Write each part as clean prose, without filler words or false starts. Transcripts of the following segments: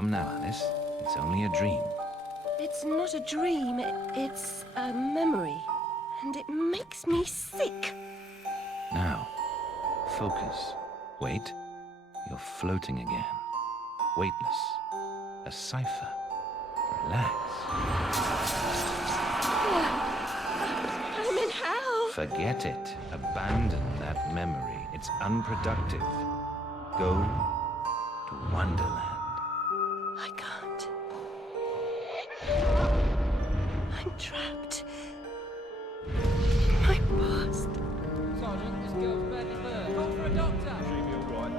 Come now, Alice. It's only a dream. It's not a dream, it's a memory. And it makes me sick. Now, focus. Wait. You're floating again. Weightless. A cipher. Relax. I'm in hell. Forget it. Abandon that memory. It's unproductive. Go to Wonderland. I can't. I'm trapped. My past. Sergeant, this girl's badly hurt. Call for a doctor. She'll be all right.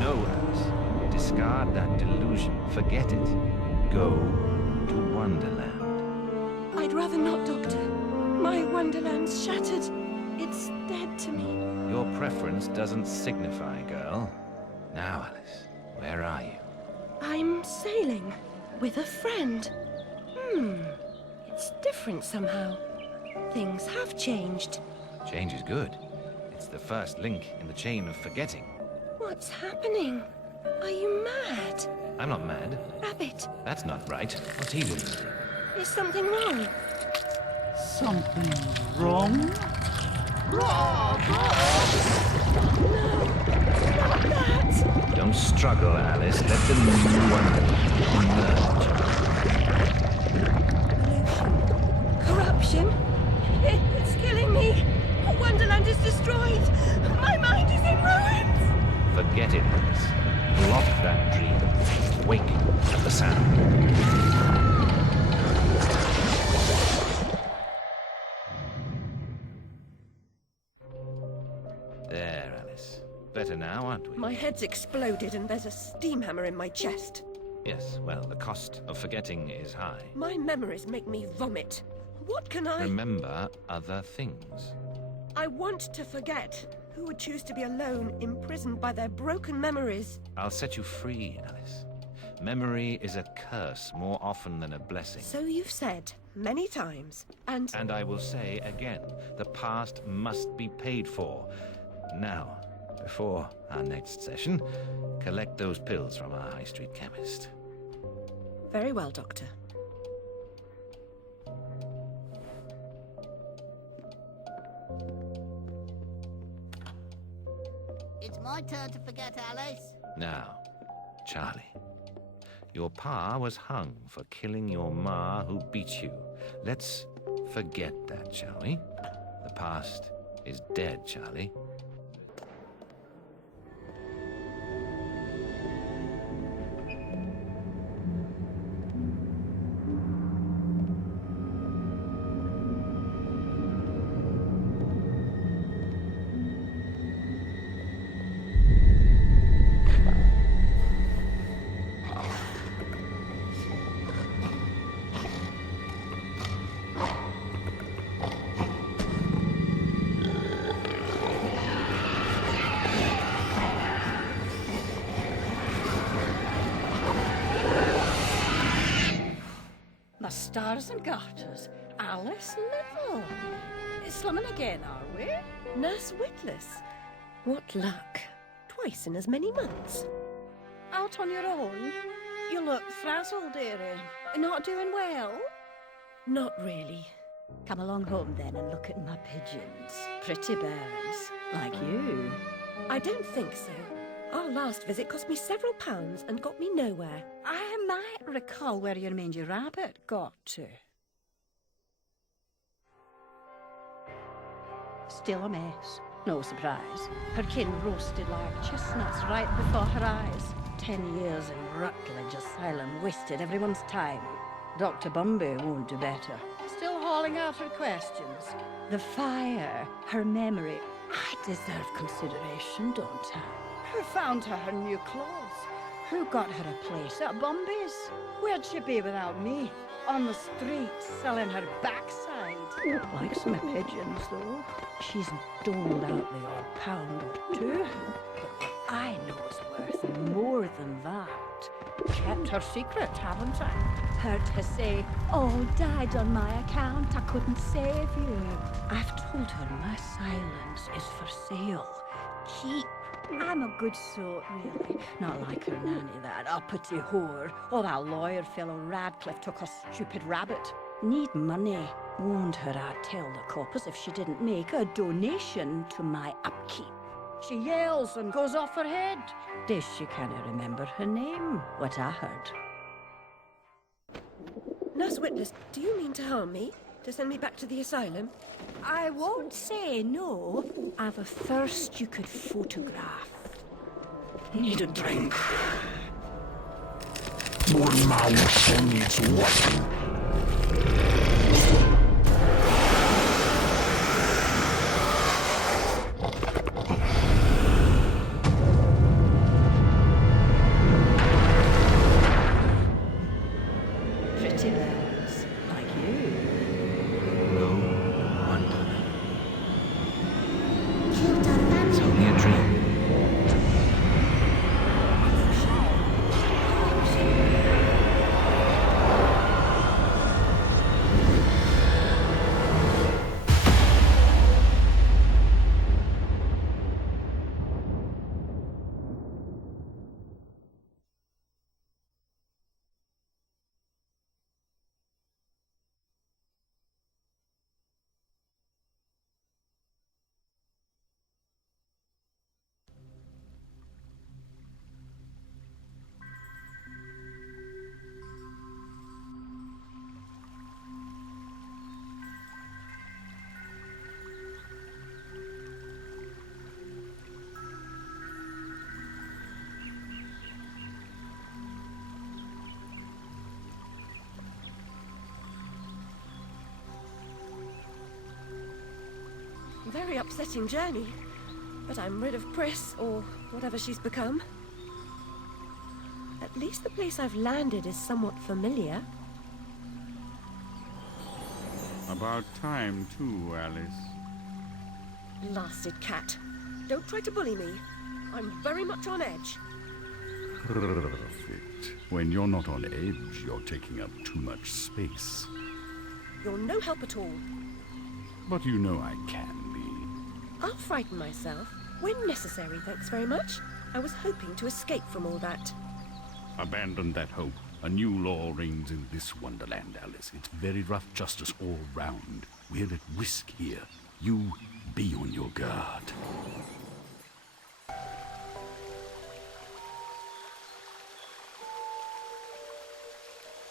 No, Alice. Discard that delusion. Forget it. Go to Wonderland. I'd rather not, Doctor. My Wonderland's shattered. It's dead to me. Your preference doesn't signify, girl. Now, Alice, where are you? I'm sailing with a friend. It's different somehow. Things have changed. Change is good. It's the first link in the chain of forgetting. What's happening? Are you mad? I'm not mad. Rabbit, That's not right. What's he doing? is something wrong? Something wrong? Not that! Don't struggle, Alice. Let the new Wonderland emerge. Corruption? It's killing me. Wonderland is destroyed. My mind is in ruins. Forget it, Alice. Block that dream. Wake at the sound. There, Alice. Better now, aren't we? My head's exploded and there's a steam hammer in my chest. Yes, well, the cost of forgetting is high. My memories make me vomit. What can I... Remember other things. I want to forget. Who would choose to be alone, imprisoned by their broken memories? I'll set you free, Alice. Memory is a curse more often than a blessing. So you've said many times, and And I will say again, the past must be paid for. Now, before our next session, collect those pills from our high street chemist. very well, Doctor. It's my turn to forget, Alice. Now, Charlie, your pa was hung for killing your ma who beat you. Let's forget that, shall we? The past is dead, Charlie. The stars and garters. Alice Little. Slumming again, are we? Nurse Witless. What luck. Twice in as many months. Out on your own? You look frazzled, dearie. Not doing well? Not really. Come along home then and look at my pigeons. Pretty birds, like you. I don't think so. Our last visit cost me several pounds and got me nowhere. I might recall where your mangy rabbit got to. Still a mess. No surprise. Her kin roasted like chestnuts right before her eyes. 10 years in Rutledge Asylum wasted everyone's time. Dr. Bumby won't do better. Still hauling out her questions. The fire, her memory. I deserve consideration, don't I? Who found her new clothes? Who got her a place at Bumby's? Where'd she be without me? On the street, selling her backside. Likes my pigeons, though. She's doled out the odd £1 or £2. But what I know is worth more than that. Kept her secret, haven't I? Heard her say, "Oh, died on my account, I couldn't save you." I've told her my silence is for sale. Keep. I'm a good sort, really. Not like her nanny, that uppity whore. Or that lawyer fellow Radcliffe took her stupid rabbit. Need money. Warned her I'd tell the coppers if she didn't make a donation to my upkeep. She yells and goes off her head. Does she can't remember her name, what I heard. Nurse Witness, do you mean to harm me? To send me back to the asylum? I won't say no. I've a thirst you could photograph. Need a drink. One mouse needs washing. Pretty birds, like you. No Wonderland. It's only a dream. Very upsetting journey. But I'm rid of Pris, or whatever she's become. At least the place I've landed is somewhat familiar. About time, too, Alice. Blasted cat. Don't try to bully me. I'm very much on edge. Perfect. When you're not on edge, you're taking up too much space. You're no help at all. But you know I can be. I'll frighten myself when necessary, thanks very much. I was hoping to escape from all that. Abandon that hope. A new law reigns in this Wonderland, Alice. It's very rough justice all round. We're at risk here. You be on your guard.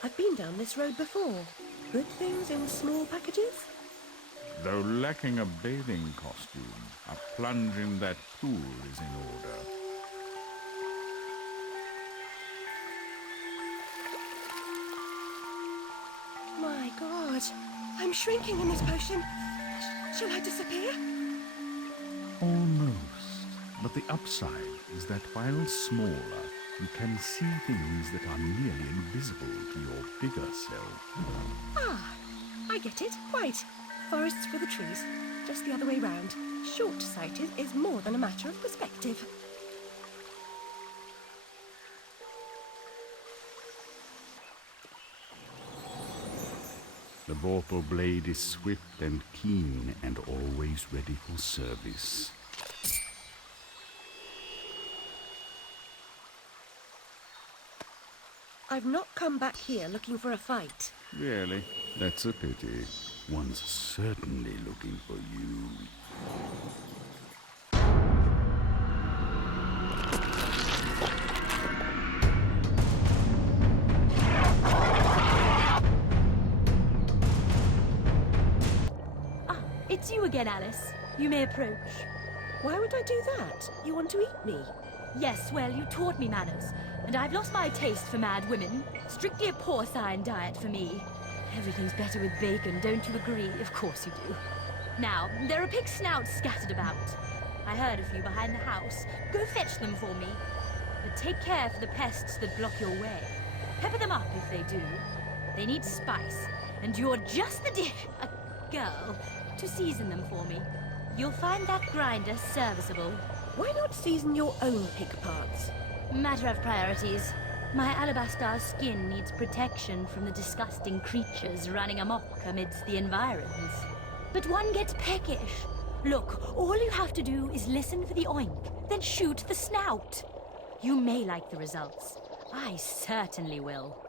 I've been down this road before. Good things in small packages? Though lacking a bathing costume, a plunge in that pool is in order. My God, I'm shrinking in this potion. Shall I disappear? Almost. But the upside is that while smaller, you can see things that are nearly invisible to your bigger self. Ah, I get it. Quite. Forests for the trees. Just the other way round. Short-sighted is more than a matter of perspective. The vorpal blade is swift and keen and always ready for service. I've not come back here looking for a fight. Really? That's a pity. One's certainly looking for you. Ah, it's you again, Alice. You may approach. Why would I do that? You want to eat me? Yes, well, you taught me manners, and I've lost my taste for mad women. Strictly a porcine diet for me. Everything's better with bacon, don't you agree? Of course you do. Now, there are pig snouts scattered about. I heard a few behind the house. Go fetch them for me. But take care for the pests that block your way. Pepper them up if they do. They need spice, and you're just the girl to season them for me. You'll find that grinder serviceable. Why not season your own pig parts? Matter of priorities. My alabaster skin needs protection from the disgusting creatures running amok amidst the environs. But one gets peckish. Look, all you have to do is listen for the oink, then shoot the snout. You may like the results. I certainly will.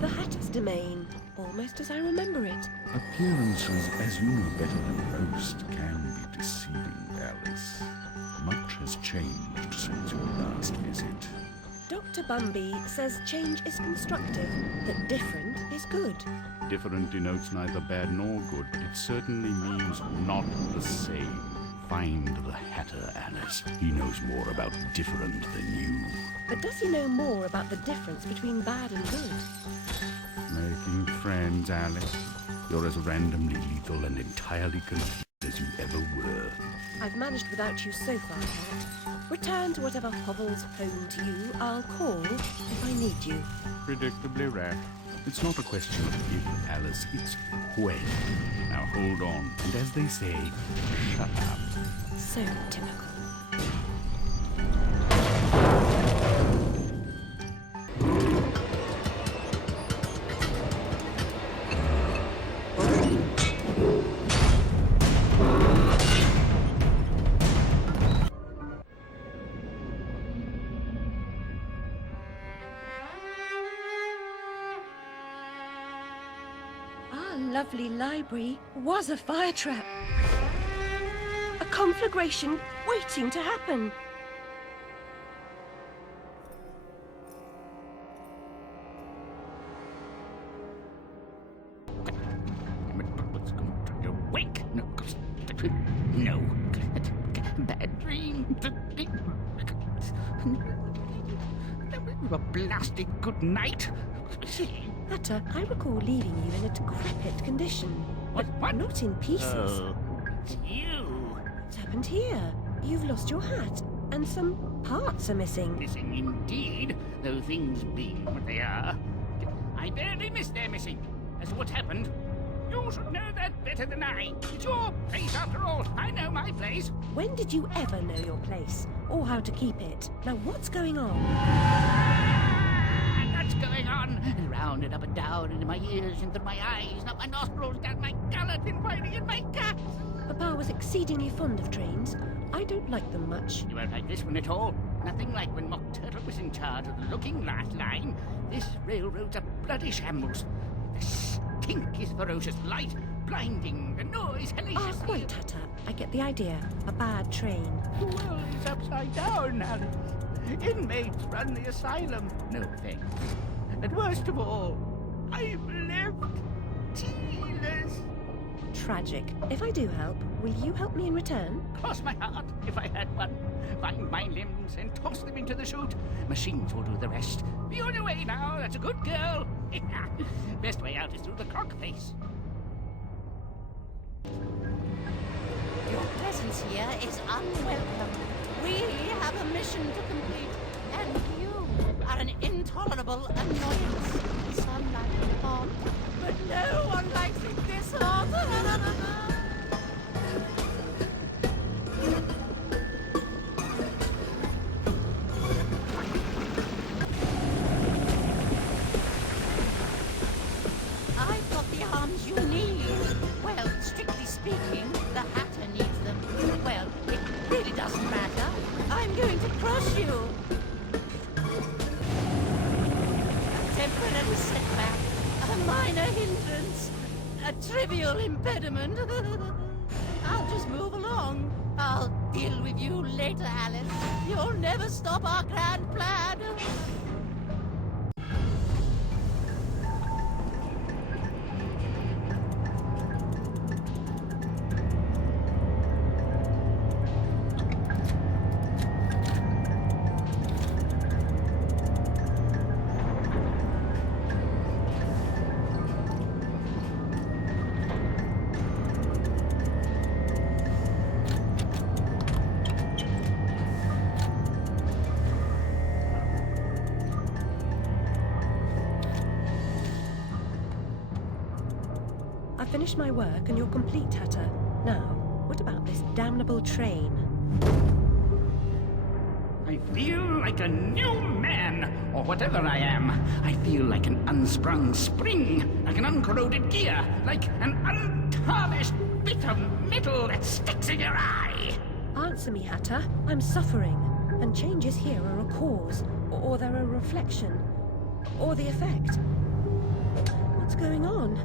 The Hatter's domain, almost as I remember it. Appearances, as you know better than most, can be deceiving, Alice. Much has changed since your last visit. Dr. Bumby says change is constructive, that different is good. Different denotes neither bad nor good, but it certainly means not the same. Find the Hatter, Alice. He knows more about different than you. But does he know more about the difference between bad and good? Making friends, Alice. You're as randomly lethal and entirely confused as you ever were. I've managed without you so far, Cat. Return to whatever hovels home to you. I'll call if I need you. Predictably rash. It's not a question of if, Alice, it's when. Now hold on, and as they say, shut up. So typical. Our lovely library was a fire trap. A conflagration waiting to happen. What's going to you? Wake! No. Bad dream. A blasted good night. Hatter, I recall leaving you in a decrepit condition. What? Not in pieces. Oh, it's you. What's happened here? You've lost your hat, and some parts are missing. Missing indeed, though things being what they are. I barely missed their missing. As to what's happened, you should know that better than I. It's your place after all. I know my place. When did you ever know your place, or how to keep it? Now what's going on? What's going on? Round and up and down, into my ears, and through my eyes, and up my nostrils, down my gullet, and whining in my guts. Papa was exceedingly fond of trains. I don't like them much. You won't like this one at all. Nothing like when Mock Turtle was in charge of the looking glass line. This railroad's a bloody shambles. The stink is ferocious, light, blinding, the noise hellacious. Quite, Hatter. I get the idea. A bad train. The world is upside down, Alice. Inmates run the asylum. No thanks. And worst of all, I'm left tealess. Tragic. If I do help, will you help me in return? Cross my heart, if I had one. Find my limbs and toss them into the chute. Machines will do the rest. Be on your way now, that's a good girl. Best way out is through the clock face. Your presence here is unwelcome. We have a mission to complete, and you are an intolerable annoyance. Some like it hot, but no one likes it this hot. I've got the arms you need. Well, strictly speaking, the Hatter needs them. Well, it really doesn't matter. I'm going to crush you. A temporary setback, a minor hindrance, a trivial impediment. I'll just move along. I'll deal with you later, Alice. You'll never stop our grand plan. finished my work and you're complete, Hatter. Now, what about this damnable train? I feel like a new man, or whatever I am. I feel like an unsprung spring, like an uncorroded gear, like an untarnished bit of metal that sticks in your eye. Answer me, Hatter. I'm suffering. And changes here are a cause, or they're a reflection, or the effect. What's going on?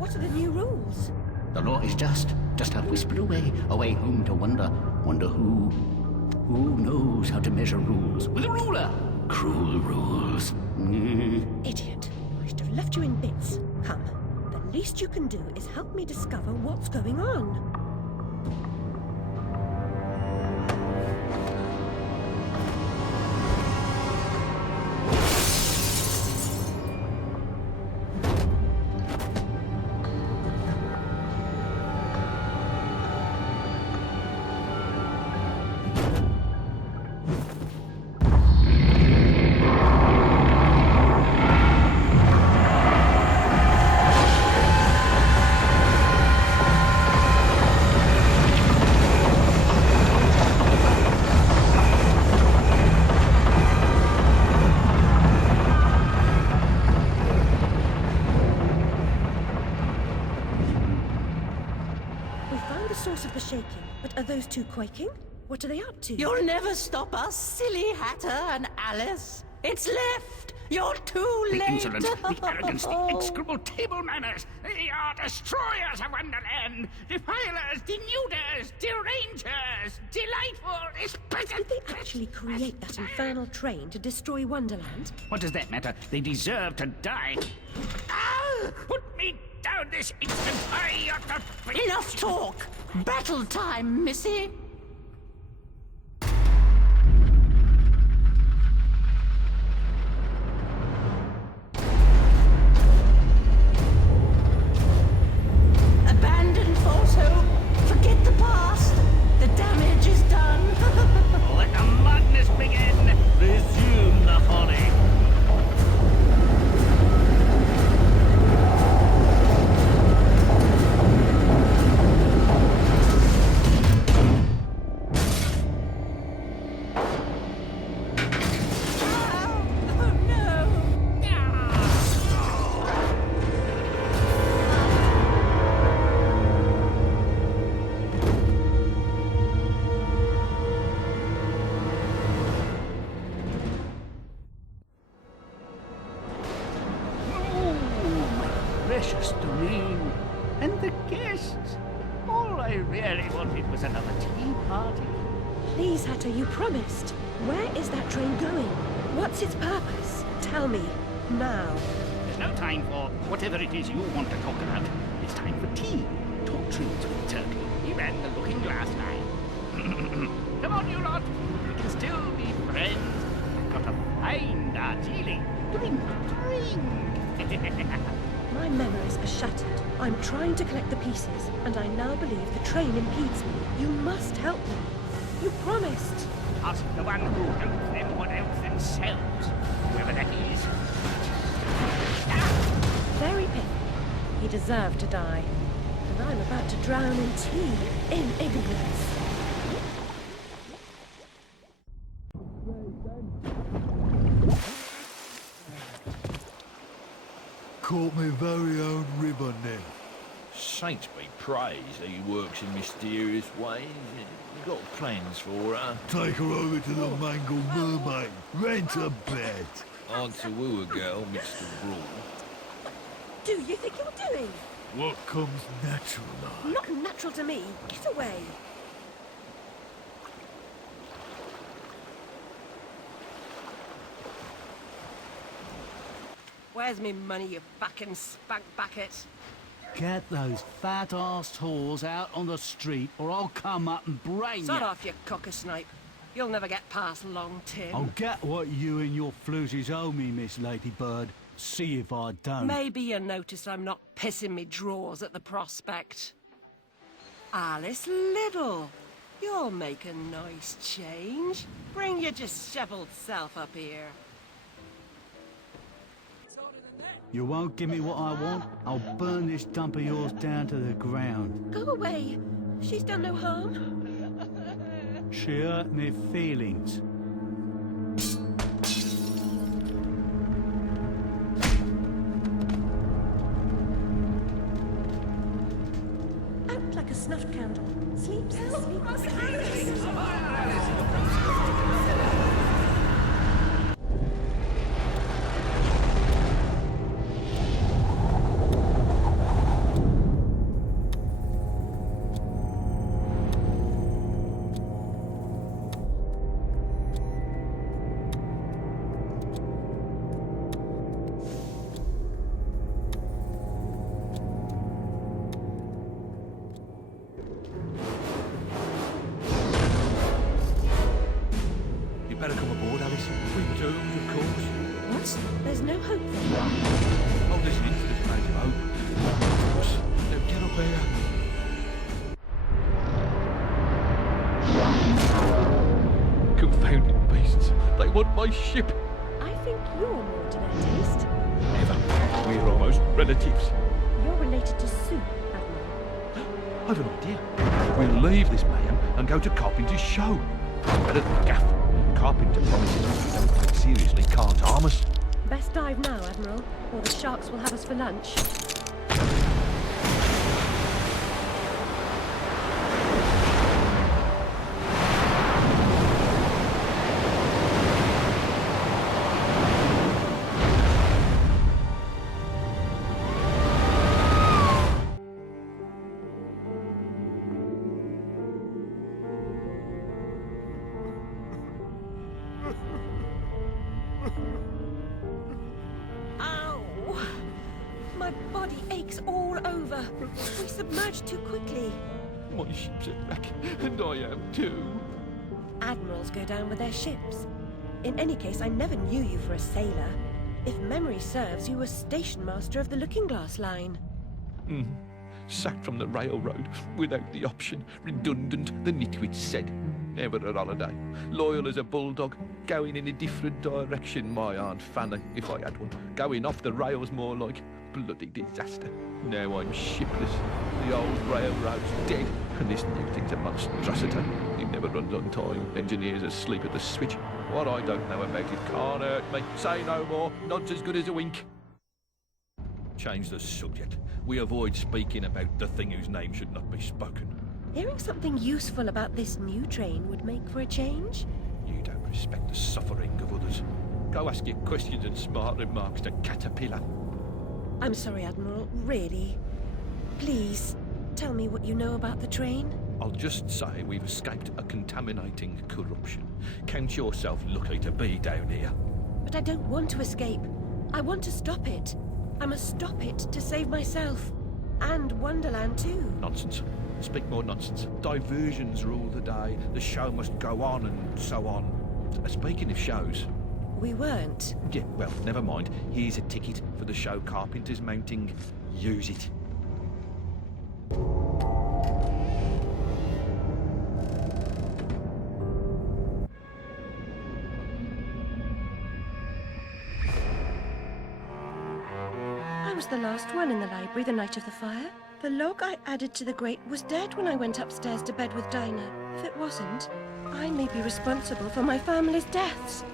What are the new rules? The law is just a whisper away, away home to wonder who. Who knows how to measure rules with a ruler? Cruel rules. Idiot. I should have left you in bits. Come. The least you can do is help me discover what's going on. Are those two quaking? What are they up to? You'll never stop us, silly Hatter and Alice. It's left. You're too late. The insolence, the arrogance, the execrable table manners. They are destroyers of Wonderland. Defilers, denuders, derangers. Delightful, exquisite. Did they actually create that infernal train to destroy Wonderland? What does that matter? They deserve to die. Ah! Put me down this instant. I ought to... Enough talk. Battle time, missy. Abandon false hope. Forget the past. The damage is done. Let the madness begin. Resume the folly. Precious domain. And the guests. All I really wanted was another tea party. Please, Hatter, you promised. Where is that train going? What's its purpose? Tell me, now. There's no time for whatever it is you want to talk about. It's time for tea. Talk truths with Turkey. He ran the looking glass line. Come on, you lot. We can still be friends. I've got a fine Darjeeling. Drink. My memories are shattered. I'm trying to collect the pieces, and I now believe the train impedes me. You must help me. You promised. Ask the one who helps them what else themselves. Whoever that is. Very pity. He deserved to die. And I'm about to drown in tea, in ignorance. Caught me very own river nymph. Saints be praised, he works in mysterious ways. You got plans for her? Take her over to the Mangled Mermaid. Rent a bed. On to woo a girl mixed to brawl. Do you think you're doing? What comes natural like? Not natural to me. Get away. Where's me money, you fucking spank bucket? Get those fat-assed whores out on the street, or I'll come up and brain Sod you. off, you cocker-snipe. You'll never get past Long Tim. I'll get what you and your floozies owe me, Miss Ladybird. See if I don't. Maybe you notice I'm not pissing me drawers at the prospect. Alice Liddle, you'll make a nice change. Bring your dishevelled self up here. It's harder than that. You won't give me what I want, I'll burn this dump of yours down to the ground. Go away. She's done no harm. She hurt me feelings. Out like a snuffed candle. Sleeps and sleeps. Better come aboard, Alice. We're doomed, of course. What? There's no hope then? Oh, listen into this place of hope. Of course. Now get up here. Confounded beasts. They want my ship. I think you're more to their taste. Never. We're almost relatives. You're related to Sue, Admiral. I've an idea. We'll leave this mayhem and go to Carpenter's show. It's better than Gaff. Carpenter promises we don't take seriously can't harm us. Best dive now, Admiral, or the sharks will have us for lunch. My body aches all over. We submerged too quickly. My ship's a wreck, and I am too. Admirals go down with their ships. In any case, I never knew you for a sailor. If memory serves, you were station master of the Looking Glass line. Sacked from the railroad without the option. Redundant, the nitwit said. Never a holiday. Loyal as a bulldog. Going in a different direction, my Aunt Fanny, if I had one. Going off the rails more like. Bloody disaster. Now I'm shipless. The old railroad's dead, and this new thing's a monstrosity. It never runs on time. Engineers asleep at the switch. What I don't know about it can't hurt me. Say no more. Nod's as good as a wink. Change the subject. We avoid speaking about the thing whose name should not be spoken. Hearing something useful about this new train would make for a change. You don't respect the suffering of others. Go ask your questions and smart remarks to Caterpillar. I'm sorry, Admiral, really. Please, tell me what you know about the train. I'll just say we've escaped a contaminating corruption. Count yourself lucky to be down here. But I don't want to escape. I want to stop it. I must stop it to save myself. And Wonderland too. Nonsense. Speak more nonsense. Diversions rule the day. The show must go on and so on. Speaking of shows... We weren't. Yeah, well, never mind. Here's a ticket for the show Carpenter's mounting. Use it. I was the last one in the library the night of the fire. The log I added to the grate was dead when I went upstairs to bed with Dinah. If it wasn't, I may be responsible for my family's deaths.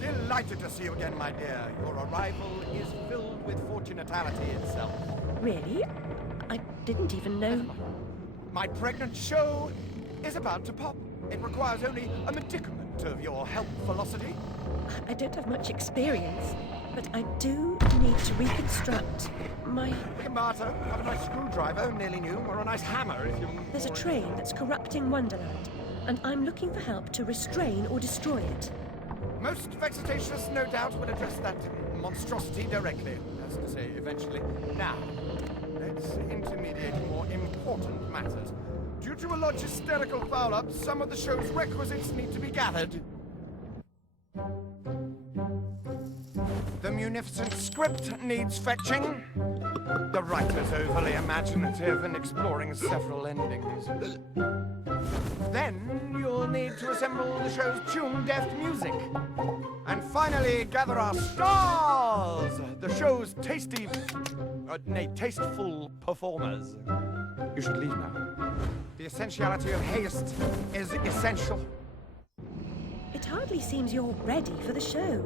Delighted to see you again, my dear. Your arrival is filled with fortunatality itself. Really? I didn't even know. My pregnant show is about to pop. It requires only a medicament of your health velocity. I don't have much experience, but I do need to reconstruct my... Marta, have a nice screwdriver, nearly new, or a nice hammer if you... There's a train that's corrupting Wonderland, and I'm looking for help to restrain or destroy it. Most vexatious, no doubt, will address that monstrosity directly, as to say, eventually. Now, let's intermediate more important matters. Due to a logisterical foul-up, some of the show's requisites need to be gathered. magnificent script needs fetching. The writer's overly imaginative and exploring several endings. Then you'll need to assemble the show's tune-deft music. And finally, gather our stars! The show's tasteful performers. You should leave now. The essentiality of haste is essential. It hardly seems you're ready for the show.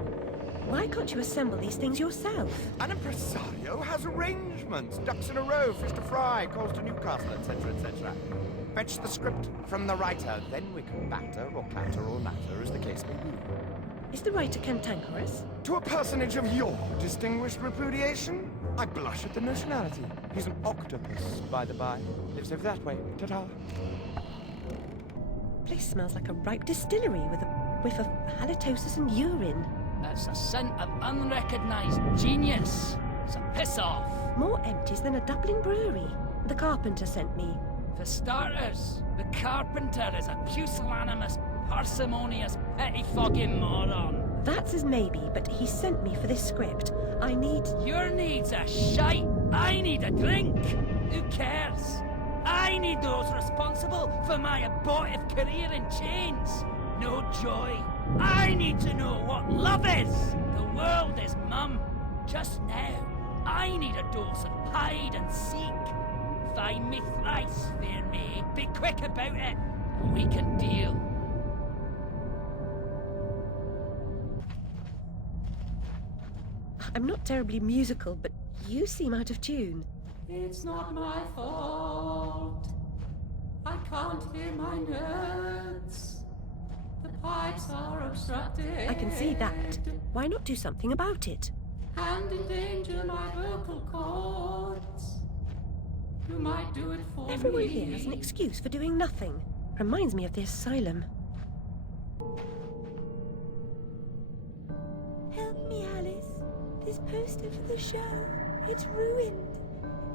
Why can't you assemble these things yourself? An impresario has arrangements. Ducks in a row, fish to fry, calls to Newcastle, etc., etc. Fetch the script from the writer, then we can batter or canter or natter, as the case may be. Is the writer cantankerous? To a personage of your distinguished repudiation, I blush at the nationality. He's an octopus, by the by. Lives over that way. Ta-ta. Place smells like a ripe distillery with a whiff of halitosis and urine. That's a scent of unrecognised genius. So piss off. More empties than a Dublin brewery. The carpenter sent me. For starters, the carpenter is a pusillanimous, parsimonious, pettifogging moron. That's as maybe, but he sent me for this script. I need... Your needs are shite. I need a drink. Who cares? I need those responsible for my abortive career in chains. No joy. I need to know what love is. The world is mum. Just now, I need a dose of hide and seek. Find me thrice, fear me. Be quick about it, and we can deal. I'm not terribly musical, but you seem out of tune. It's not my fault. I can't hear my notes. The pipes are obstructed. I can see that. Why not do something about it? And endanger my vocal cords. You might do it for Everyone me. here has an excuse for doing nothing. Reminds me of the asylum. Help me, Alice. This poster for the show, it's ruined.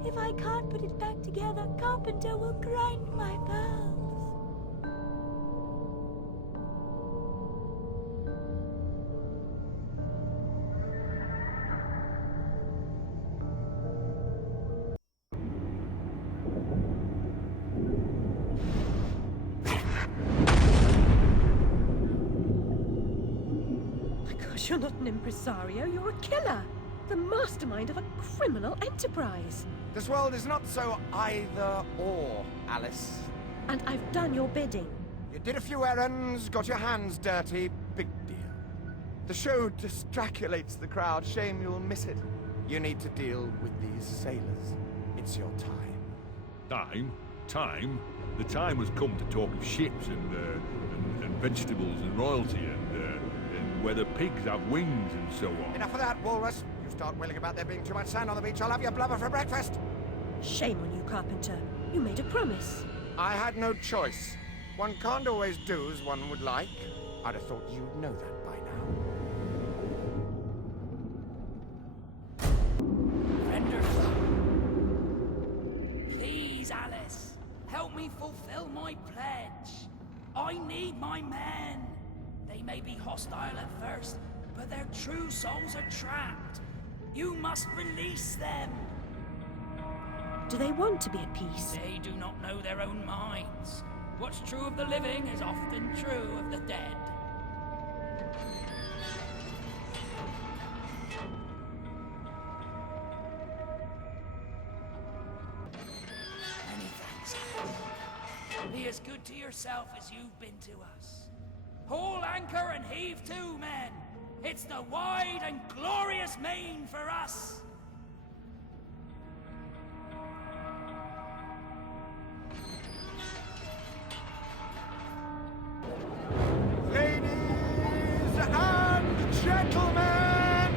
If I can't put it back together, Carpenter will grind my pearls. You're not an impresario, you're a killer! The mastermind of a criminal enterprise! This world is not so either-or, Alice. And I've done your bidding. You did a few errands, got your hands dirty, big deal. The show distraculates the crowd, shame you'll miss it. You need to deal with these sailors. It's your time. Time? The time has come to talk of ships and vegetables and royalty and whether pigs have wings and so on. Enough of that, Walrus. You start wailing about there being too much sand on the beach, I'll have your blubber for breakfast. Shame on you, Carpenter. You made a promise. I had no choice. One can't always do as one would like. I'd have thought you'd know that by now. Renderful. Please, Alice, help me fulfill my pledge. I need my men. They may be hostile at first, but their true souls are trapped. You must release them. Do they want to be at peace? They do not know their own minds. What's true of the living is often true of the dead. Many thanks, Alice. Be as good to yourself as you've been to us. Haul anchor and heave to, men! It's the wide and glorious main for us! Ladies and gentlemen,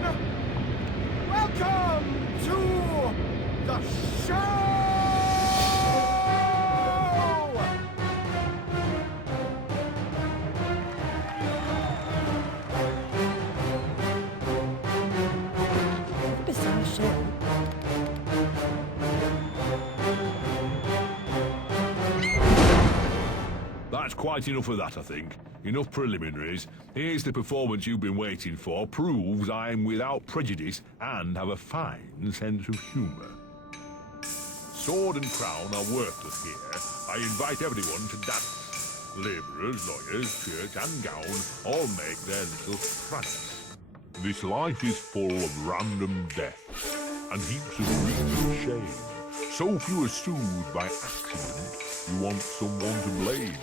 welcome to the show! quite enough of that, I think. Enough preliminaries. Here's the performance you've been waiting for. Proves I'm without prejudice and have a fine sense of humour. Sword and crown are worthless here. I invite everyone to dance. Labourers, lawyers, church and gown all make their little prance. This life is full of random deaths and heaps of grief and shame. So few are soothed by accident, you want someone to blame.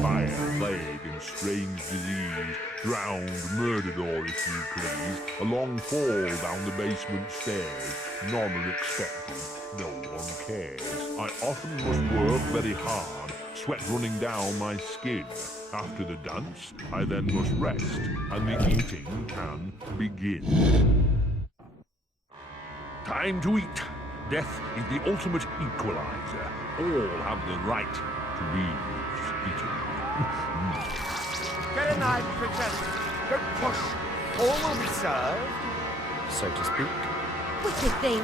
Fire, plague and strange disease, drowned, murdered or, if you please, a long fall down the basement stairs, none unexpected, no one cares. I often must work very hard, sweat running down my skin. After the dance, I then must rest, and the eating can begin. Time to eat. Death is the ultimate equalizer. All have the right to be eaten. Get a knife, princess. Don't push. All will be served, so to speak. Wicked thing.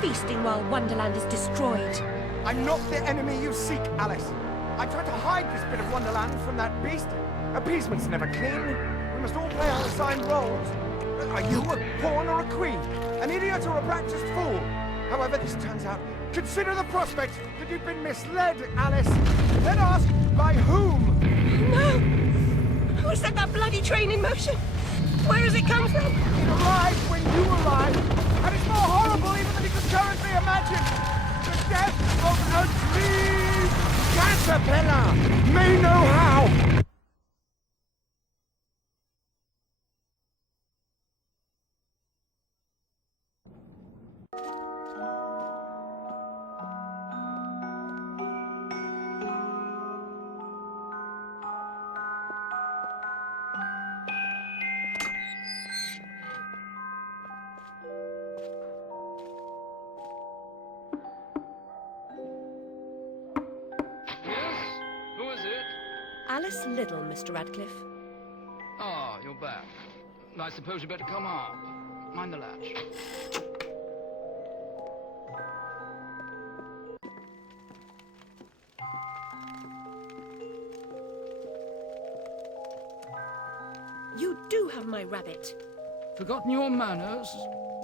Feasting while Wonderland is destroyed. I'm not the enemy you seek, Alice. I tried to hide this bit of Wonderland from that beast. Appeasement's never clean. We must all play our assigned roles. Are you a pawn or a queen? An idiot or a practiced fool? However this turns out, consider the prospect that you've been misled, Alice. Then ask, by whom? No! Who set that bloody train in motion? Where has it come from? It arrived when you arrived, and it's more horrible even than you could currently imagine. The death of a dream caterpillar may know how. Alice Liddell, Mr. Radcliffe. Ah, you're back. I suppose you better come up. Mind the latch. You do have my rabbit. Forgotten your manners?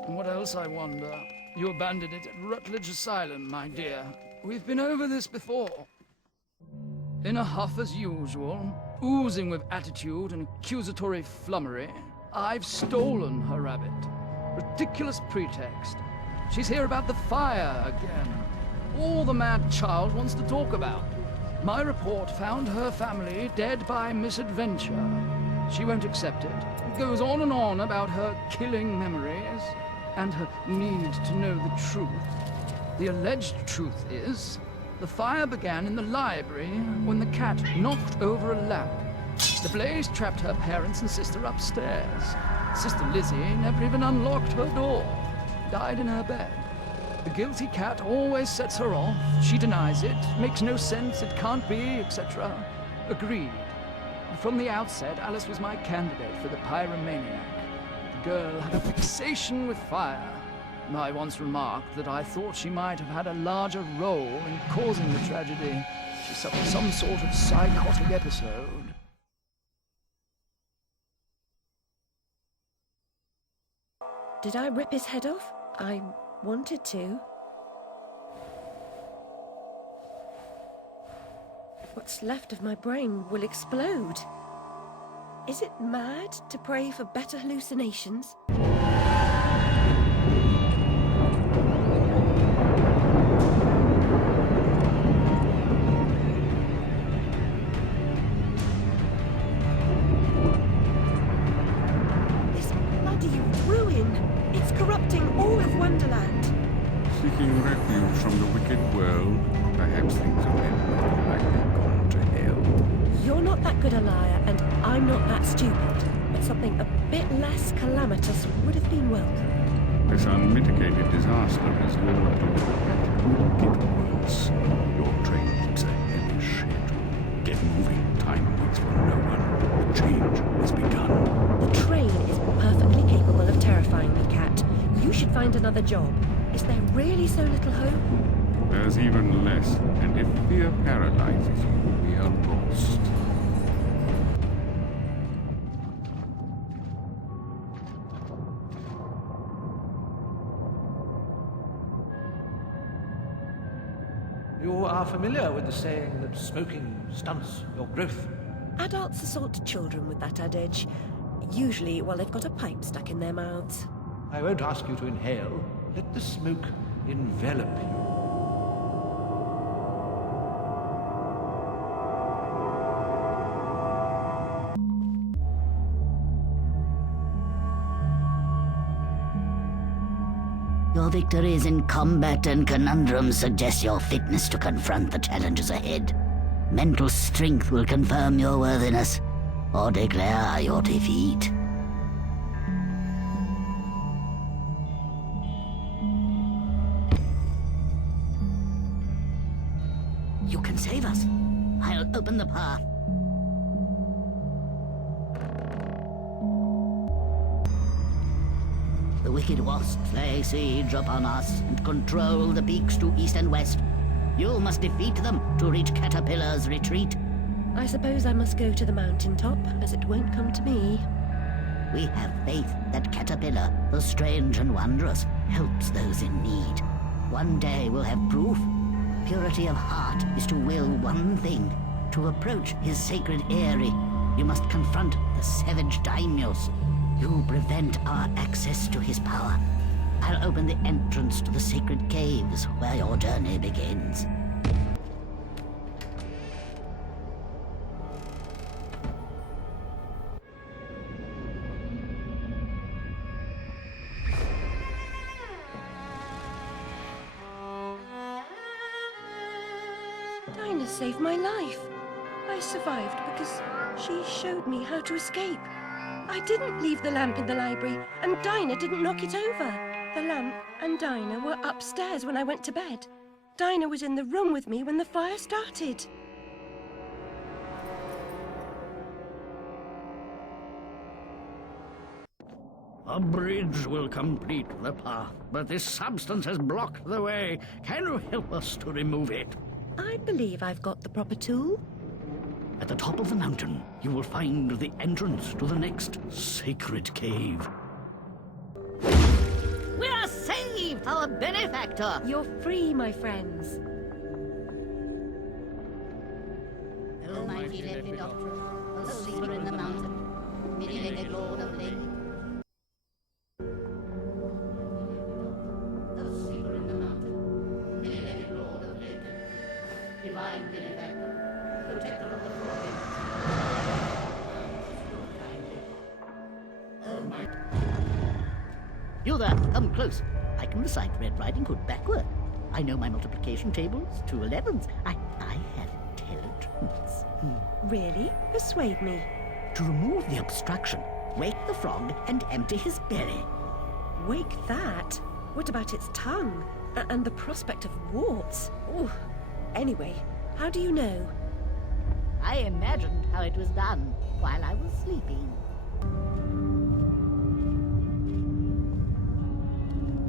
And what else, I wonder? You abandoned it at Rutledge Asylum, my dear. We've been over this before. In a huff as usual, oozing with attitude and accusatory flummery, I've stolen her rabbit. Ridiculous pretext. She's here about the fire again. All the mad child wants to talk about. My report found her family dead by misadventure. She won't accept it. Goes on and on about her killing memories and her need to know the truth. The alleged truth is, the fire began in the library when the cat knocked over a lamp. The blaze trapped her parents and sister upstairs. Sister Lizzie never even unlocked her door. Died in her bed. The guilty cat always sets her off. She denies it. Makes no sense. It can't be, etc. Agreed. From the outset, Alice was my candidate for the pyromaniac. The girl had a fixation with fire. I once remarked that I thought she might have had a larger role in causing the tragedy. She suffered some sort of psychotic episode. Did I rip his head off? I wanted to. What's left of my brain will explode. Is it mad to pray for better hallucinations? All of Wonderland. Seeking refuge from the wicked world, perhaps things will end like they've gone to hell. You're not that good a liar, and I'm not that stupid. But something a bit less calamitous would have been welcome. This unmitigated disaster is all to get worse. Your train keeps a heavy schedule. Get moving. Time waits for no one. The change has begun. The train is perfectly capable of terrifying me, Cat. You should find another job. Is there really so little hope? There's even less, and if fear paralyzes you, we are lost. are familiar with the saying that smoking stunts your growth. Adults assault children with that adage. Usually while they've got a pipe stuck in their mouths. I won't ask you to inhale. Let the smoke envelop you. Your victories in combat and conundrums suggest your fitness to confront the challenges ahead. Mental strength will confirm your worthiness, or declare your defeat. You can save us. I'll open the path. The wicked wasps lay siege upon us and control the peaks to east and west. You must defeat them to reach Caterpillar's retreat. I suppose I must go to the mountaintop, as it won't come to me. We have faith that Caterpillar, the strange and wondrous, helps those in need. One day we'll have proof. Purity of heart is to will one thing, to approach his sacred eyrie. You must confront the savage daimyos. You prevent our access to his power. I'll open the entrance to the sacred caves where your journey begins. Dinah saved my life. I survived because she showed me how to escape. I didn't leave the lamp in the library, and Dinah didn't knock it over. The lamp and Dinah were upstairs when I went to bed. Dinah was in the room with me when the fire started. A bridge will complete the path, but this substance has blocked the way. Can you help us to remove it? I believe I've got the proper tool. At the top of the mountain, you will find the entrance to the next sacred cave. We are saved, our benefactor! You're free, my friends. Almighty Lepidopterus, a sleeper in the mountain, many-legged lord of lake. The sleeper in the mountain, many-legged lord of lake. Divine benefactor, protector of the forbidden. You there, come close. I can recite Red Riding Hood backward. I know my multiplication tables, 2 11s. I have intelligence. Really? Persuade me. To remove the obstruction, wake the frog and empty his belly. Wake that? What about its tongue? And the prospect of warts? Ooh. Anyway, how do you know? I imagined how it was done while I was sleeping.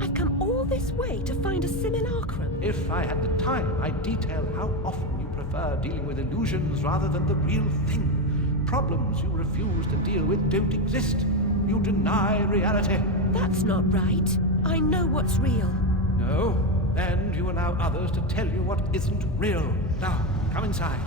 I've come all this way to find a simulacrum. If I had the time, I'd detail how often you prefer dealing with illusions rather than the real thing. Problems you refuse to deal with don't exist. You deny reality. That's not right. I know what's real. No, and you allow others to tell you what isn't real. Now, come inside.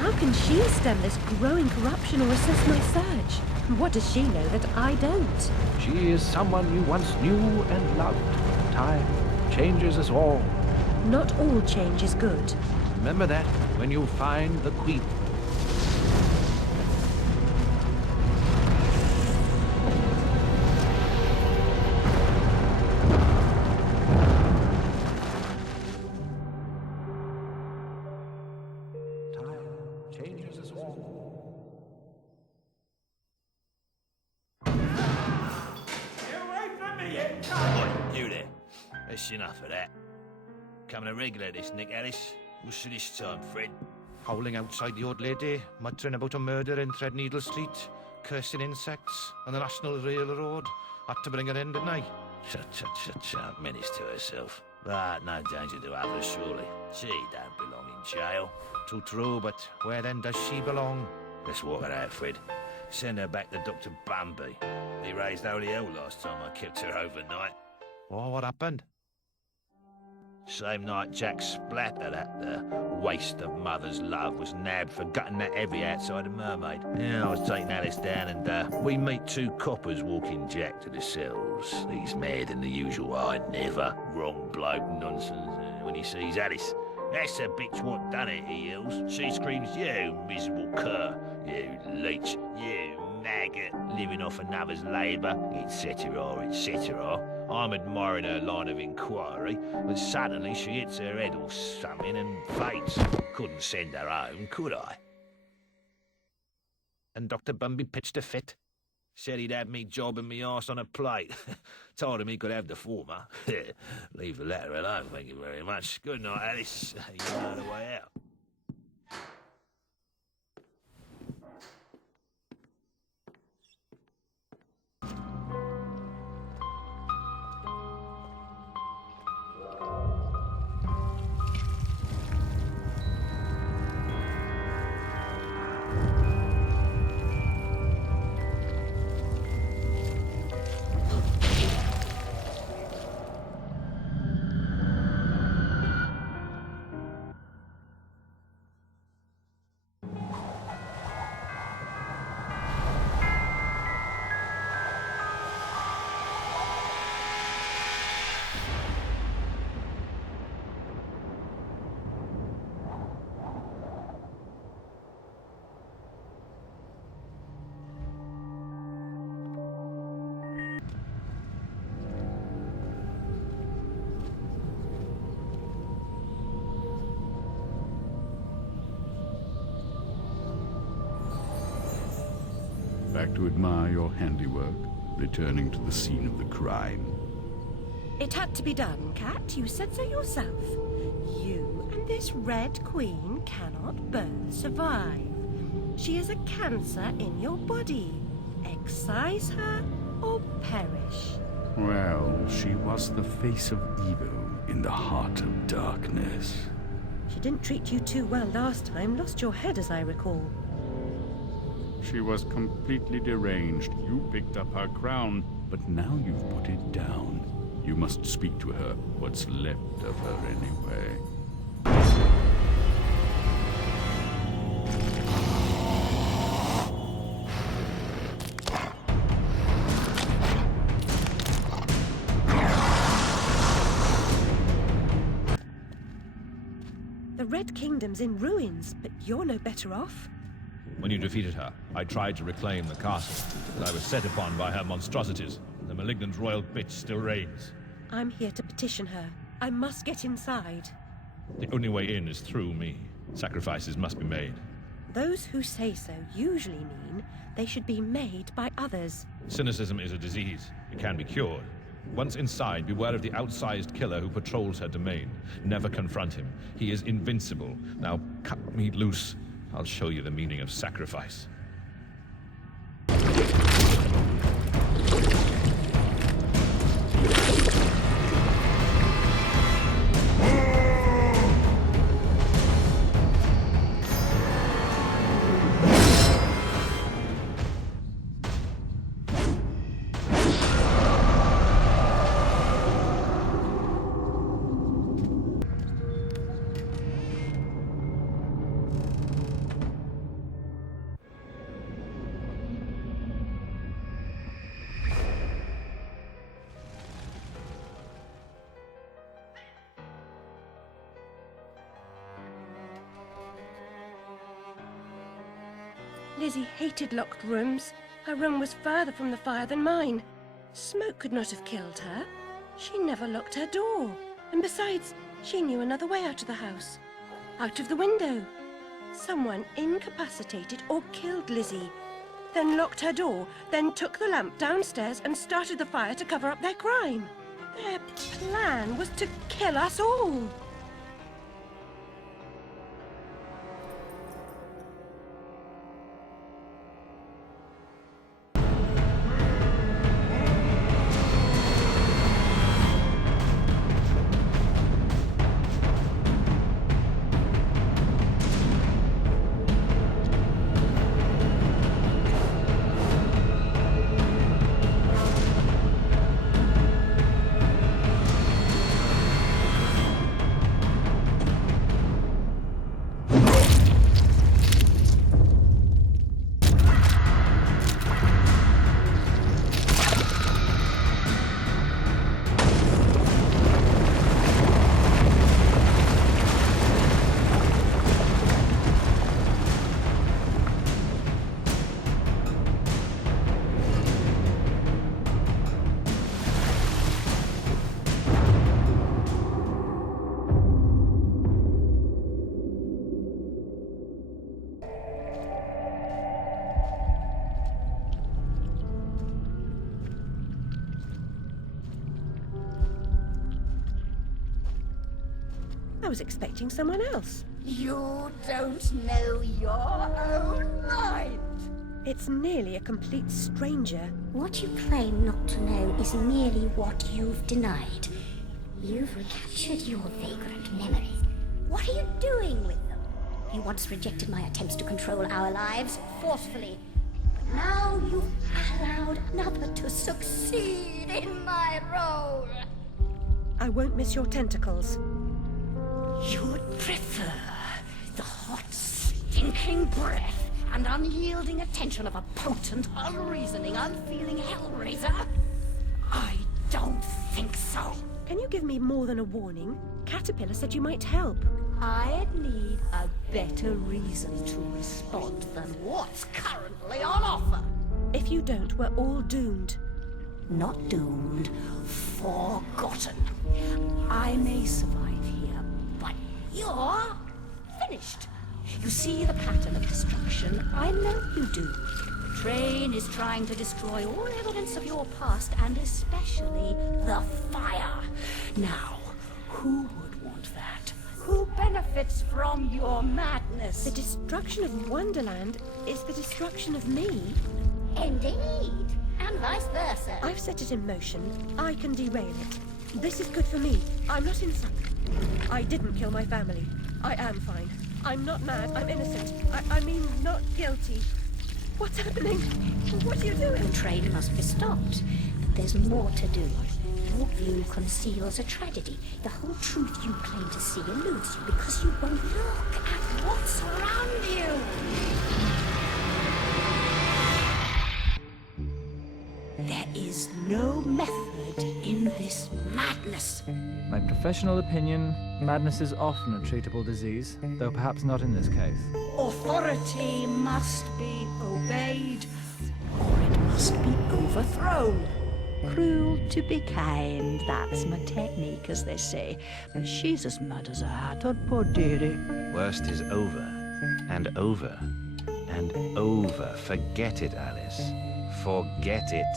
How can she stem this growing corruption or assess my search? What does she know that I don't? She is someone you once knew and loved. Time changes us all. Not all change is good. Remember that when you find the Queen. You there. That's enough of that. Coming a regular, this Nick Ellis. What's this time, Fred? Howling outside the old lady, muttering about a murder in Threadneedle Street, cursing insects on the National Railroad. Had to bring her in, didn't I? Shut, menace to herself. But no danger to others, surely. She don't belong in jail. Too true, but where then does she belong? Let's walk her out, Fred. Send her back to Dr. Bumby. He raised holy hell last time I kept her overnight. Oh, what happened? Same night Jack Splatter, that waste of mother's love, was nabbed for gutting that heavy outside a mermaid. Yeah, I was taking Alice down and we meet two coppers walking Jack to the cells. He's mad than the usual I never. Wrong bloke nonsense when he sees Alice. That's the bitch what done it, he yells. She screams, you miserable cur, you leech, you maggot, living off another's labour, etc., etc. I'm admiring her line of inquiry, but suddenly she hits her head or something and faints. Couldn't send her home, could I? And Dr. Bumby pitched a fit. Said he'd have me jobbing me arse on a plate. Told him he could have the former. Leave the latter alone, thank you very much. Good night, Alice. You know the way out. Back to admire your handiwork, returning to the scene of the crime. It had to be done, Cat. You said so yourself. You and this Red Queen cannot both survive. She is a cancer in your body. Excise her or perish. Well, she was the face of evil in the heart of darkness. She didn't treat you too well last time. Lost your head, as I recall. She was completely deranged. You picked up her crown, but now you've put it down. You must speak to her, what's left of her anyway. The Red Kingdom's in ruins, but you're no better off. When you defeated her, I tried to reclaim the castle, but I was set upon by her monstrosities. The malignant royal bitch still reigns. I'm here to petition her. I must get inside. The only way in is through me. Sacrifices must be made. Those who say so usually mean they should be made by others. Cynicism is a disease. It can be cured. Once inside, beware of the outsized killer who patrols her domain. Never confront him. He is invincible. Now cut me loose. I'll show you the meaning of sacrifice. Lizzie hated locked rooms. Her room was further from the fire than mine. Smoke could not have killed her. She never locked her door. And besides, she knew another way out of the house. Out of the window. Someone incapacitated or killed Lizzie. Then locked her door, then took the lamp downstairs and started the fire to cover up their crime. Their plan was to kill us all. I was expecting someone else. You don't know your own mind. It's nearly a complete stranger. What you claim not to know is merely what you've denied. You've recaptured your vagrant memories. What are you doing with them? You once rejected my attempts to control our lives forcefully. But now you've allowed another to succeed in my role. I won't miss your tentacles. You'd prefer the hot, stinking breath and unyielding attention of a potent, unreasoning, unfeeling hellraiser? I don't think so. Can you give me more than a warning? Caterpillar said you might help. I'd need a better reason to respond than what's currently on offer. If you don't, we're all doomed. Not doomed, forgotten. I may survive here, but you're finished. You see the pattern of destruction. I know you do. The train is trying to destroy all evidence of your past, and especially the fire. Now, who would want that? Who benefits from your madness? The destruction of Wonderland is the destruction of me. Indeed. And vice versa. I've set it in motion. I can derail it. This is good for me. I'm not insane. I didn't kill my family. I am fine. I'm not mad. I'm innocent. I mean, not guilty. What's happening? What are you doing? The train must be stopped. But there's more to do. Your view conceals a tragedy. The whole truth you claim to see eludes you because you won't look at what's around you. There is no method in this madness. My professional opinion, madness is often a treatable disease, though perhaps not in this case. Authority must be obeyed, or it must be overthrown. Cruel to be kind, that's my technique, as they say. But she's as mad as a hatter, poor dearie. Worst is over, and over, and over. Forget it, Alice. Forget it.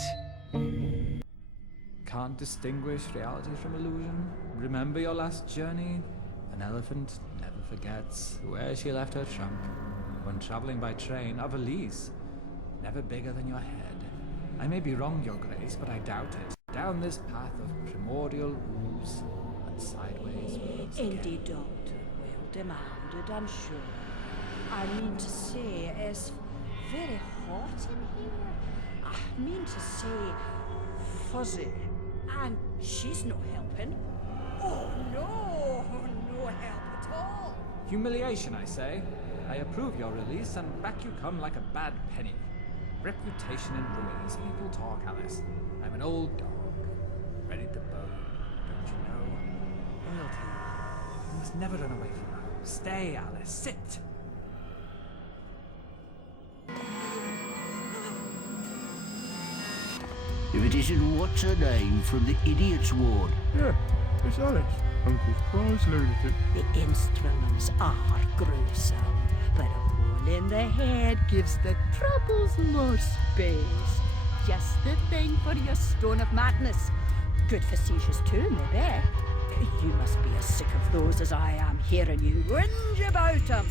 Can't distinguish reality from illusion? Remember your last journey? An elephant never forgets where she left her trunk. When traveling by train, a valise, never bigger than your head. I may be wrong, Your Grace, but I doubt it. Down this path of primordial ooze and sideways roads again. Indeed, Doctor. Well demanded, I'm sure. I mean to say, it's very hot in here. I mean to say, fuzzy. And she's no helping. Oh, no! No help at all! Humiliation, I say. I approve your release, and back you come like a bad penny. Reputation in ruins. People talk, Alice. I'm an old dog, ready to bone. Don't you know? Loyalty. You must never run away from her. Stay, Alice. Sit. If it isn't what's her name from the idiot's ward. Yeah, it's Alice, Uncle Fry's lunatic. The instruments are gruesome, but a hole in the head gives the troubles more space. Just the thing for your stone of madness. Good for seizures too, maybe. You must be as sick of those as I am hearing you whinge about them.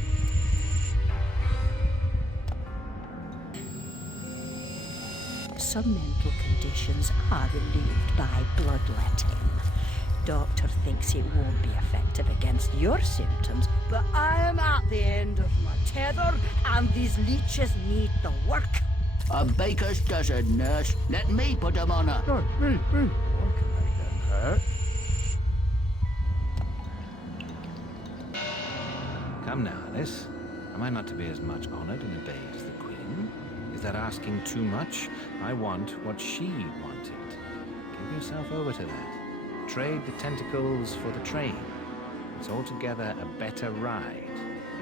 Some mental conditions are relieved by bloodletting. Doctor thinks it won't be effective against your symptoms, but I am at the end of my tether, and these leeches need the work. A baker's dozen, nurse. Let me put them on her. No, me. I can make them hurt. Come now, Alice. Am I not to be as much honoured and obeyed as the Queen? Is that asking too much? I want what she wanted. Give yourself over to that. Trade the tentacles for the train. It's altogether a better ride.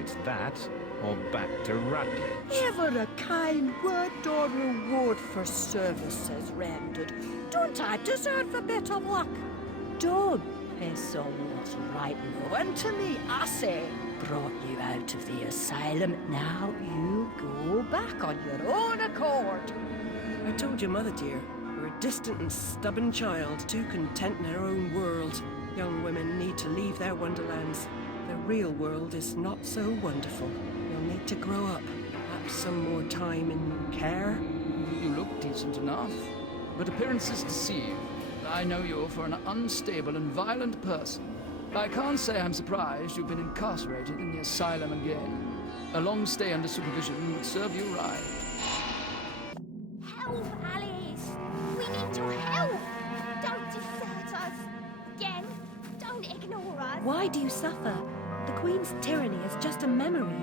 It's that or back to Rutledge. Never a kind word or reward for services rendered. Don't I deserve a bit of luck? Don't piss on what's right now. And to me, I say, brought you out of the asylum. Now you go back on your own accord. I told your mother, dear. We're a distant and stubborn child, too content in her own world. Young women need to leave their wonderlands. The real world is not so wonderful. You'll need to grow up. Perhaps some more time in care. You look decent enough, but appearances deceive. I know you for an unstable and violent person. I can't say I'm surprised you've been incarcerated in the asylum again. A long stay under supervision would serve you right. Help, Alice! We need your help! Don't desert us! Again, don't ignore us! Why do you suffer? The Queen's tyranny is just a memory.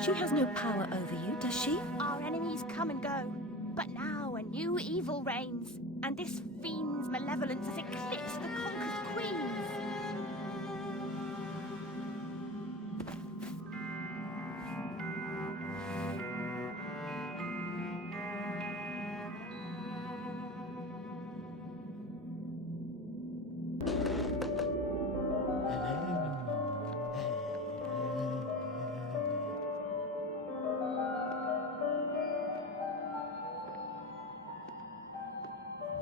She has no power over you, does she? Our enemies come and go, but now a new evil reigns, and this fiend's malevolence has eclipsed the conquered queens.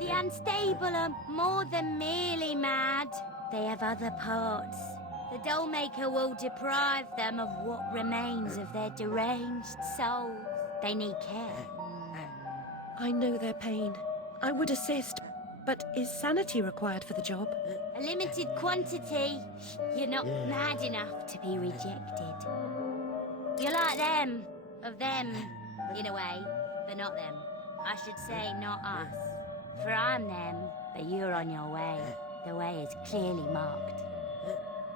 The unstable are more than merely mad. They have other parts. The Dollmaker will deprive them of what remains of their deranged souls. They need care. I know their pain. I would assist, but is sanity required for the job? A limited quantity. You're not mad enough to be rejected. You're like them. Of them, in a way, but not them. I should say not us. For I'm them, but you're on your way. The way is clearly marked.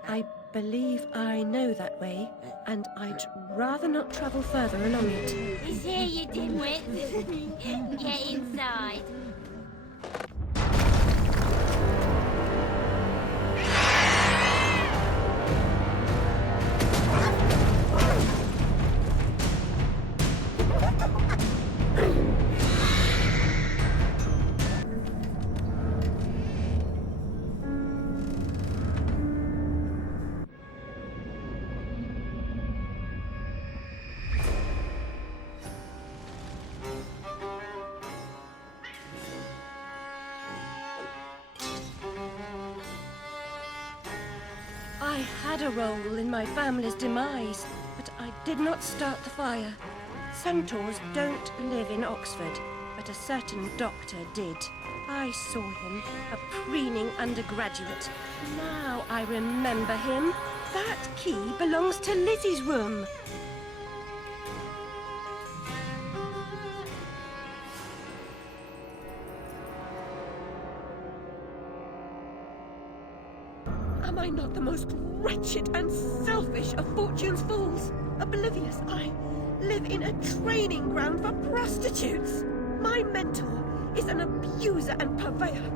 I believe I know that way, and I'd rather not travel further along it. He's here, you dimwit. Get inside. I had a role in my family's demise, but I did not start the fire. Centaurs don't live in Oxford, but a certain doctor did. I saw him, a preening undergraduate. Now I remember him. That key belongs to Lizzie's room. Am I not the most wretched and selfish of fortune's fools? Oblivious, I live in a training ground for prostitutes. My mentor is an abuser and purveyor.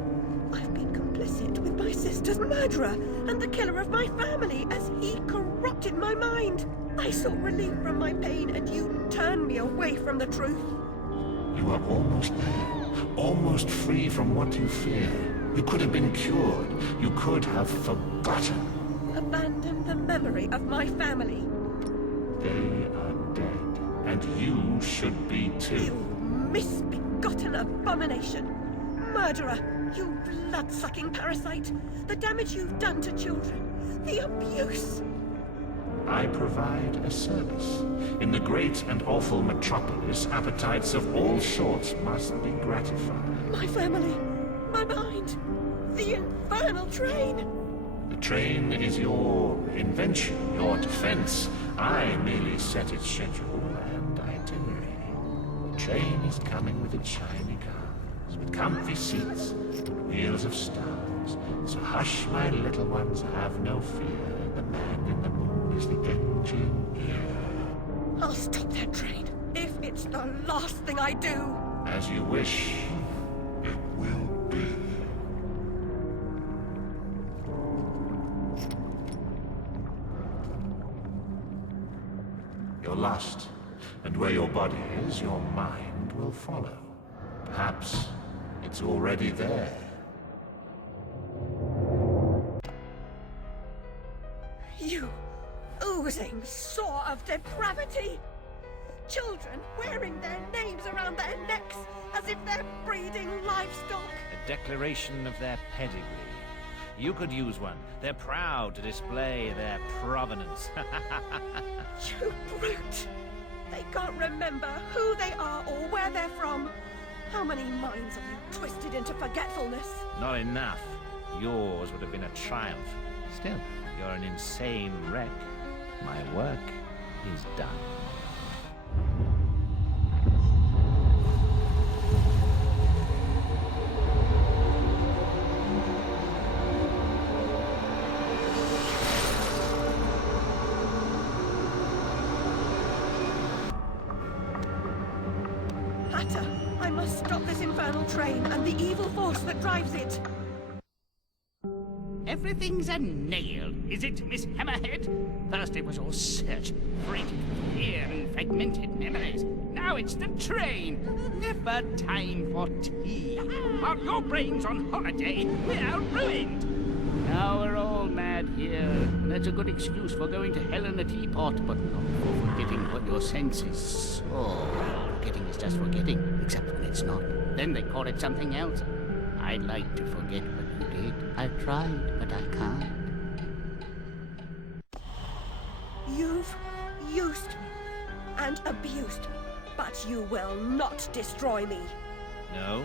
I've been complicit with my sister's murderer and the killer of my family as he corrupted my mind. I sought relief from my pain and you turned me away from the truth. You are almost there, almost free from what you fear. You could have been cured. You could have forgotten. Abandon the memory of my family. They are dead, and you should be too. You misbegotten abomination! Murderer! You blood-sucking parasite! The damage you've done to children! The abuse! I provide a service. In the great and awful metropolis, appetites of all sorts must be gratified. My family! My mind! The infernal train! The train is your invention, your defense. I merely set its schedule and itinerary. The train is coming with its shiny cars, with comfy seats, and wheels of stars. So hush, my little ones, have no fear. The man in the moon is the engineer. I'll stop that train, if it's the last thing I do! As you wish, it will be. You're lost, and where your body is, your mind will follow. Perhaps it's already there. You oozing sore of depravity! Children wearing their names around their necks as if they're breeding livestock! A declaration of their pedigree. You could use one. They're proud to display their provenance. You brute! They can't remember who they are or where they're from. How many minds have you twisted into forgetfulness? Not enough. Yours would have been a triumph. Still, you're an insane wreck. My work is done. Hatter, I must stop this infernal train and the evil force that drives it. Everything's a nail, is it, Miss Hammerhead? First it was all search, freighted with fear and fragmented memories. Now it's the train. Never time for tea. While your brain's on holiday, we're ruined. Now we're all mad here, and that's a good excuse for going to hell in a teapot, but not for forgetting what your senses saw. Forgetting is just forgetting, except when it's not. Then they call it something else. I'd like to forget what you did. I've tried, but I can't. You've used me and abused me, but you will not destroy me. No,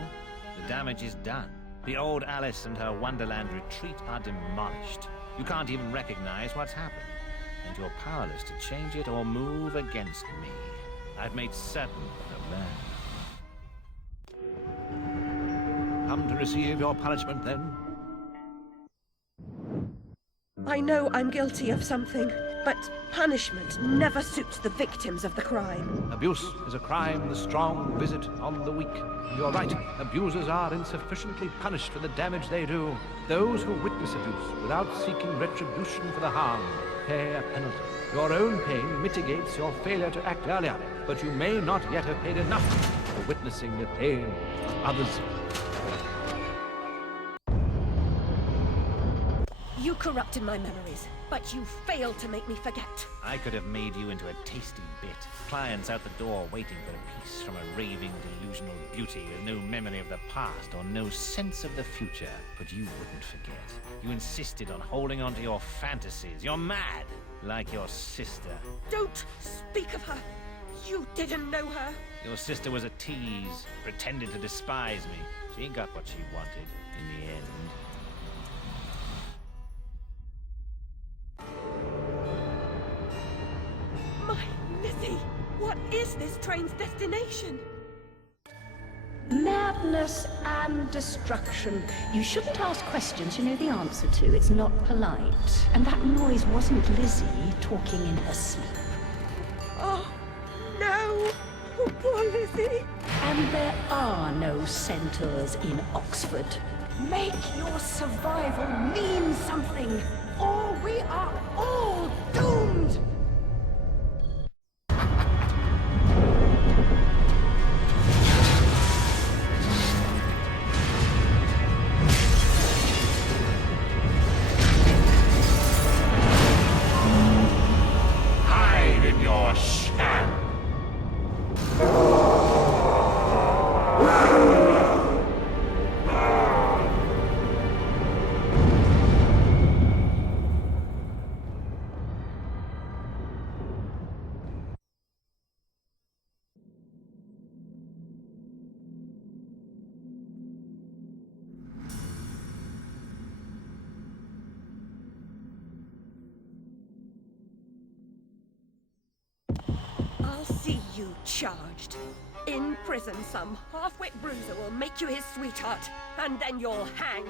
the damage is done. The old Alice and her Wonderland retreat are demolished. You can't even recognize what's happened, and you're powerless to change it or move against me. I've made certain of that. Come to receive your punishment, then? I know I'm guilty of something, but punishment never suits the victims of the crime. Abuse is a crime the strong visit on the weak. And you're right, abusers are insufficiently punished for the damage they do. Those who witness abuse without seeking retribution for the harm pay a penalty. Your own pain mitigates your failure to act earlier, but you may not yet have paid enough for witnessing the pain of others. You corrupted my memories, but you failed to make me forget. I could have made you into a tasty bit. Clients out the door waiting for a piece from a raving, delusional beauty with no memory of the past or no sense of the future. But you wouldn't forget. You insisted on holding on to your fantasies. You're mad, like your sister. Don't speak of her. You didn't know her. Your sister was a tease, pretended to despise me. She got what she wanted in the end. My Lizzie, what is this train's destination? Madness and destruction. You shouldn't ask questions you know the answer to. It's not polite. And that noise wasn't Lizzie talking in her sleep. Oh, no! Oh, poor Lizzie! And there are no centaurs in Oxford. Make your survival mean something, or we are all doomed! Hide in your shell. I'll see you charged. In prison, some half-wit bruiser will make you his sweetheart, and then you'll hang.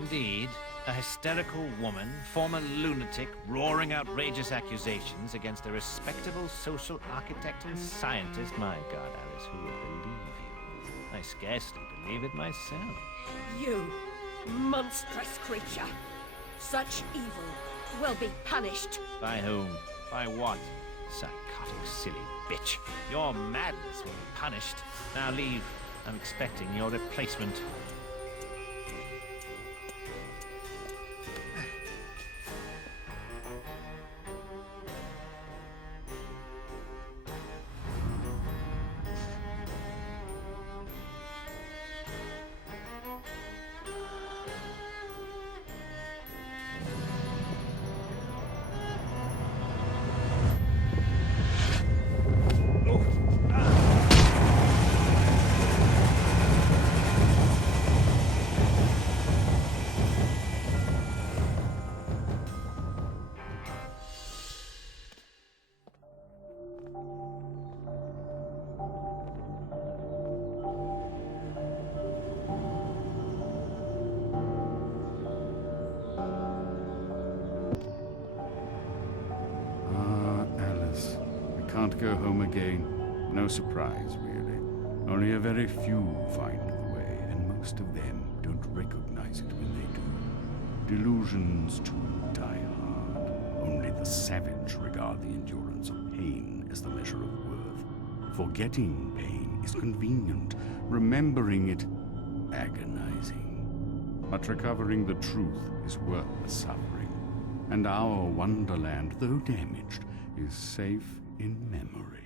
Indeed, a hysterical woman, former lunatic, roaring outrageous accusations against a respectable social architect and scientist. My God, Alice, who would believe you? I scarcely believe it myself. You, monstrous creature. Such evil will be punished. By whom? By what? Psychotic, silly bitch. Your madness will be punished. Now leave. I'm expecting your replacement. can't go home again. No surprise, really. Only a very few find the way, and most of them don't recognize it when they do. Delusions, too, die hard. Only the savage regard the endurance of pain as the measure of worth. Forgetting pain is convenient. Remembering it, agonizing. But recovering the truth is worth the suffering. And our Wonderland, though damaged, is safe in memory.